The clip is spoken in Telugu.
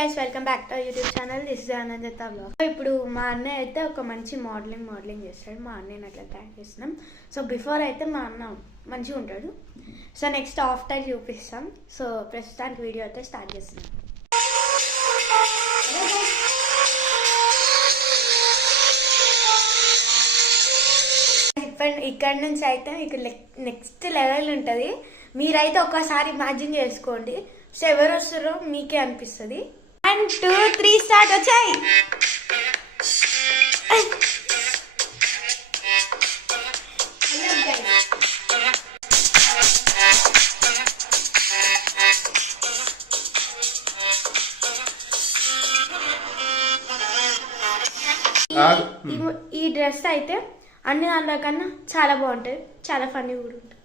guys, welcome back to our YouTube channel. This is Anandita vlog. ఇప్పుడు మా అన్నయ్య అయితే ఒక మంచి మోడలింగ్ చేస్తాడు. మా అన్నయ్యని అట్లా ట్యాగ్ చేస్తున్నాం. సో బిఫోర్ అయితే మా అన్న మంచిగా ఉంటాడు. సో నెక్స్ట్ ఆఫ్టర్ చూపిస్తాం. సో ప్రస్తుతానికి వీడియో అయితే స్టార్ట్ చేస్తున్నాం. ఇక్కడ నుంచి అయితే ఇక్కడ నెక్స్ట్ లెవెల్ ఉంటుంది. మీరైతే ఒకసారి ఇమాజిన్ చేసుకోండి. సో ఎవరు వస్తారో మీకే అనిపిస్తుంది. 1 2 3 స్టార్ట్ వచ్చాయి. ఈ డ్రెస్ అయితే అన్ని దాంట్లో కన్నా చాలా బాగుంటుంది, చాలా ఫన్నీ కూడా ఉంటుంది.